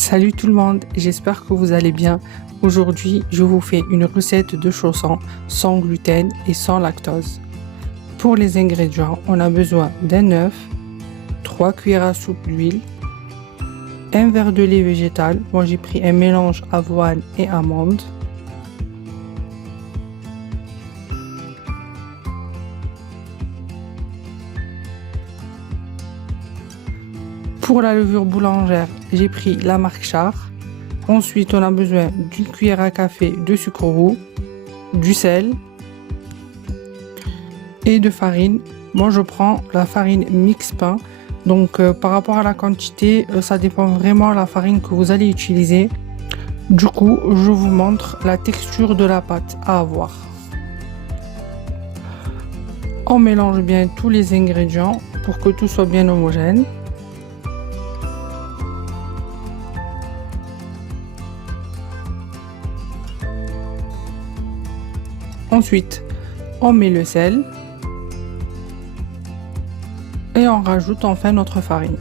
Salut tout le monde, j'espère que vous allez bien. Aujourd'hui, je vous fais une recette de chaussons sans gluten et sans lactose. Pour les ingrédients, on a besoin d'un œuf, 3 cuillères à soupe d'huile, un verre de lait végétal. Moi j'ai pris un mélange avoine et amande. Pour la levure boulangère, j'ai pris la marque Char. Ensuite, on a besoin d'une cuillère à café de sucre roux, du sel et de farine. Moi, je prends la farine mix pain. Donc, par rapport à la quantité, ça dépend vraiment de la farine que vous allez utiliser. Du coup, je vous montre la texture de la pâte à avoir. On mélange bien tous les ingrédients pour que tout soit bien homogène. Ensuite, on met le sel et on rajoute enfin notre farine.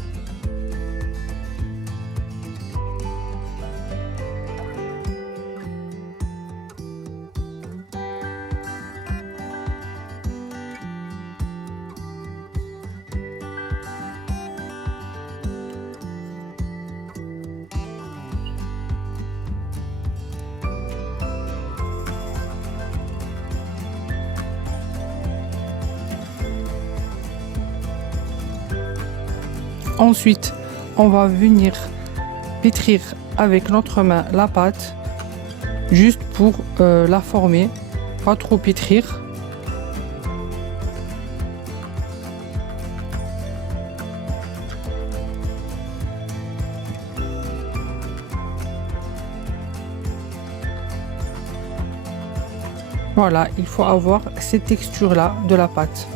Ensuite, on va venir pétrir avec notre main la pâte, juste pour la former, pas trop pétrir. Voilà, il faut avoir cette texture-là de la pâte.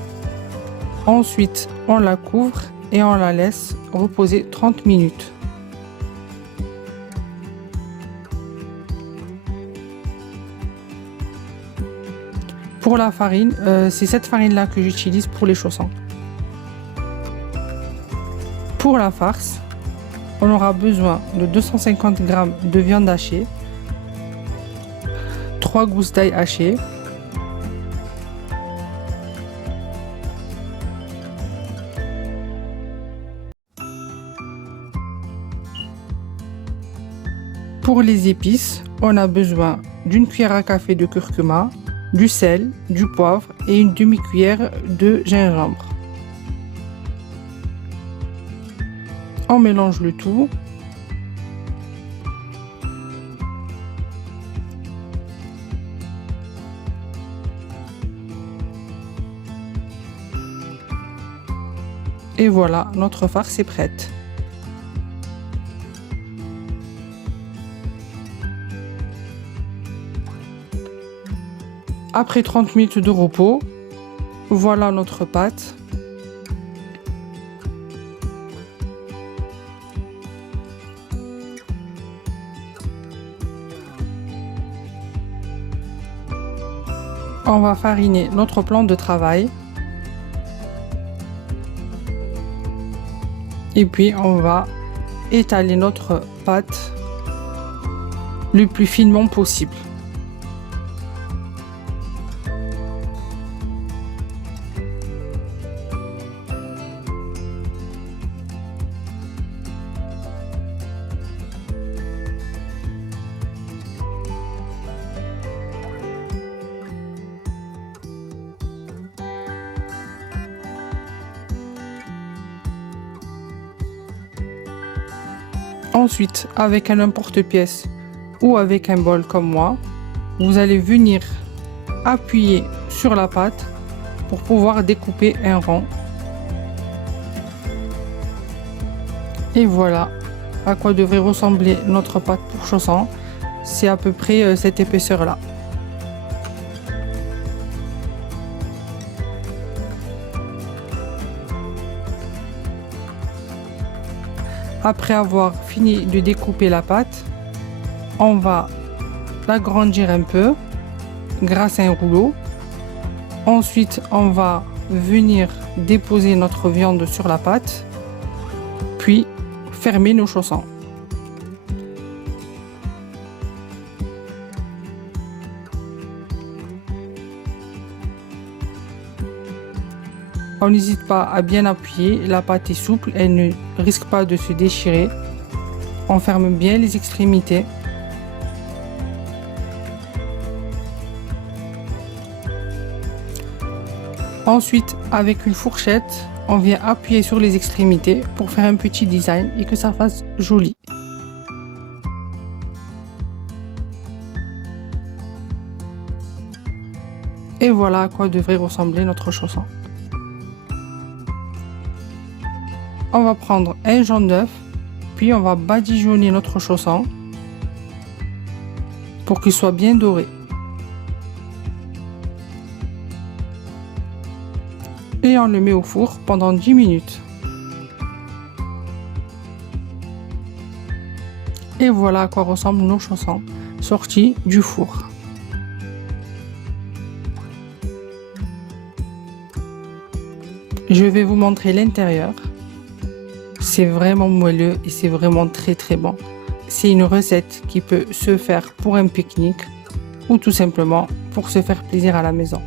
Ensuite, on la couvre et on la laisse reposer 30 minutes. Pour la farine, c'est cette farine-là que j'utilise pour les chaussons. Pour la farce, on aura besoin de 250 g de viande hachée, 3 gousses d'ail hachées, pour les épices, on a besoin d'une cuillère à café de curcuma, du sel, du poivre et une demi-cuillère de gingembre. On mélange le tout. Et voilà, notre farce est prête. Après 30 minutes de repos, voilà notre pâte. On va fariner notre plan de travail. Et puis on va étaler notre pâte le plus finement possible. Ensuite, avec un emporte-pièce ou avec un bol comme moi, vous allez venir appuyer sur la pâte pour pouvoir découper un rond. Et voilà à quoi devrait ressembler notre pâte pour chaussons. C'est à peu près cette épaisseur-là. Après avoir fini de découper la pâte, on va l'agrandir un peu grâce à un rouleau. Ensuite, on va venir déposer notre viande sur la pâte, puis fermer nos chaussons. On n'hésite pas à bien appuyer, la pâte est souple, elle ne risque pas de se déchirer. On ferme bien les extrémités. Ensuite, avec une fourchette, on vient appuyer sur les extrémités pour faire un petit design et que ça fasse joli. Et voilà à quoi devrait ressembler notre chausson. On va prendre un jaune d'œuf, puis on va badigeonner notre chausson pour qu'il soit bien doré. Et on le met au four pendant 10 minutes. Et voilà à quoi ressemblent nos chaussons sortis du four. Je vais vous montrer l'intérieur. C'est vraiment moelleux et c'est vraiment très bon. C'est une recette qui peut se faire pour un pique-nique ou tout simplement pour se faire plaisir à la maison.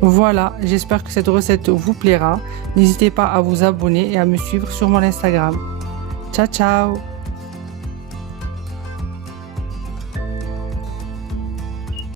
Voilà, j'espère que cette recette vous plaira. N'hésitez pas à vous abonner et à me suivre sur mon Instagram. Ciao ciao!